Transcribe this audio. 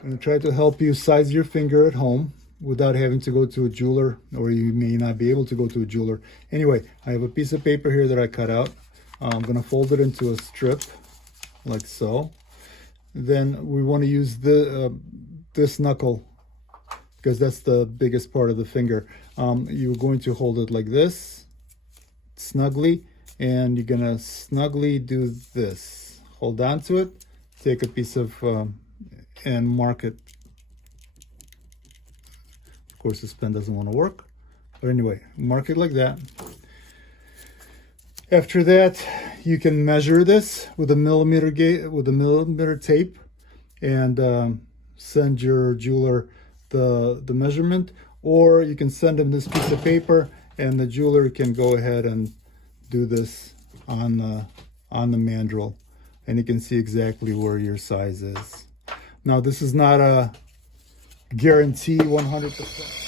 I'm going to try to help you size your finger at home without having to go to a jeweler, or you may not be able to go to a jeweler. Anyway, I have a piece of paper here that I cut out. I'm going to fold it into a strip like so. Then we want to use this knuckle because that's the biggest part of the finger. You're going to hold it like this, snugly, and you're going to snugly do this. Hold on to it, take a piece of, and mark it. Of course, this pen doesn't want to work, but anyway, mark it like that. After that, you can measure this with a millimeter tape, and send your jeweler the measurement, or you can send him this piece of paper, and the jeweler can go ahead and do this on the mandrel, and you can see exactly where your size is. Now, this is not a guarantee 100%.